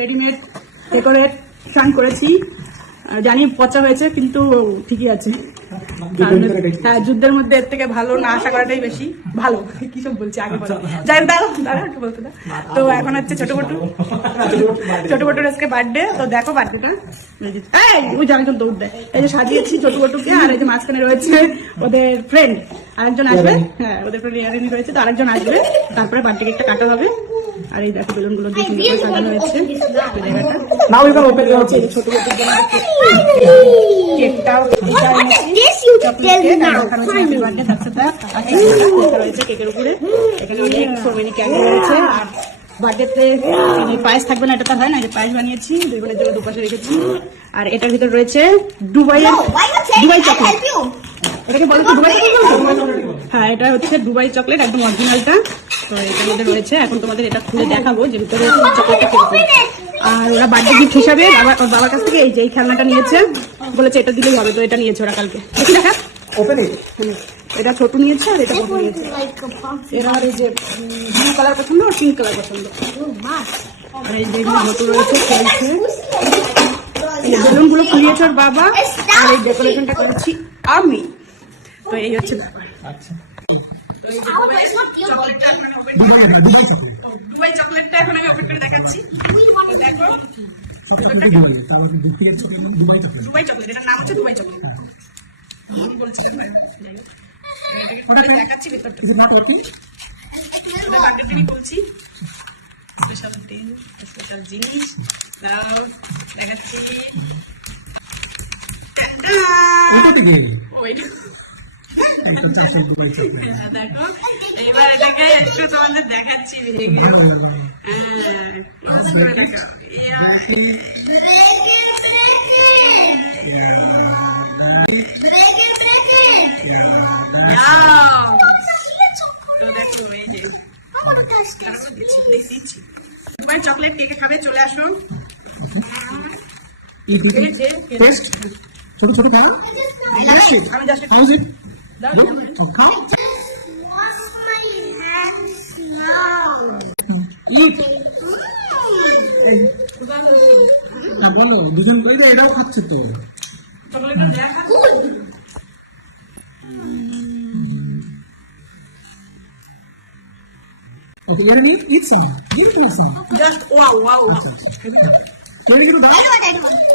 Readymade decoration করেছি, জানি পচা হয়েছে কিন্তু ঠিকই আছে। হ্যাঁ, যুদ্ধের মধ্যে এর থেকে ভালো না আশা করাটাই বেশি ভালো। কি সব বলছি আগে বলো, যাই দাঁড়া একটু বলতে দাও। তো এখন হচ্ছে ছোট বটুর আজকে বার্থডে। তো দেখো বার্থডেটা, ওই যে একজন দৌড় দেয়, এই যে সাজিয়েছি ছোট বটুকে। আর এই যে মাঝখানে রয়েছে ওদের ফ্রেন্ড আরেকজন আসবে। হ্যাঁ, ওদের ফ্রেন্ড ইয়ারিনি রয়েছে, তো আরেকজন আসবে, তারপরে বার্থডে কেকটা কাটা হবে। আর এই দেখো বেলুন গুলো দিয়ে সুন্দর সাজানো হয়েছে ছোট বটুর জন্য। কেকটাও কেকের উপরে এখানে অনেক ফরমেলি কেক রয়েছে। আর বার্থডেতে পায়েস থাকবে না, এটা তো হয় না, যে পায়েস বানিয়েছি দুই বোনের জন্য দুপাশে রেখেছি। আর এটার ভিতর রয়েছে দুবাই চকলেট। এটাকে বলো তো দুবাই চকলেট? হ্যাঁ, এটা হচ্ছে দুবাই চকলেট, একদম অরিজিনালটা। তো এটার মধ্যে রয়েছে, এখন তোমাদের এটা খুলে দেখাবো যে ভিতরে চকলেটটা কিরকম। আর ওরা বার্থডে গিফট হিসাবে বাবার কাছ থেকে এই যে এই খেলনাটা নিয়েছে, বলেছে এটা দিলেই হবে, তো এটা নিয়েছে ওরা কালকে। দেখি দেখা, এটা ছোট নিয়েছে আর এটা বড় নিয়েছে। এরা এই যে ব্লু কালার পছন্দ আর পিঙ্ক কালার পছন্দ। আর এই যে ছোট রয়েছে খেলছে, বেলুন গুলো ফুলিয়েছে ওর বাবা, আর এই ডেকোরেশনটা করেছি আমি। তো এই হচ্ছে ব্যাপার। দুবাই চকলেটটা এখন আমি ওপেন করে দেখাচ্ছি। দেখো দুবাই চকলেট, এটার নাম হচ্ছে দুবাই চকলেট। বলছিলাম দেখাচ্ছি ভেতরটা, বলছি স্পেশাল জিনিস দেখাচ্ছি। দেখো এবার এটাকে একটু তোমাদের দেখাচ্ছি। চকলেট কেকে খাবে, চলে আসো। ছোট ছোট খাও, আমি জাস্ট বলো দুজন করে এটাও খাচ্ছে তো। Okay, eat some. Eat some. Just wow. Can you give it back?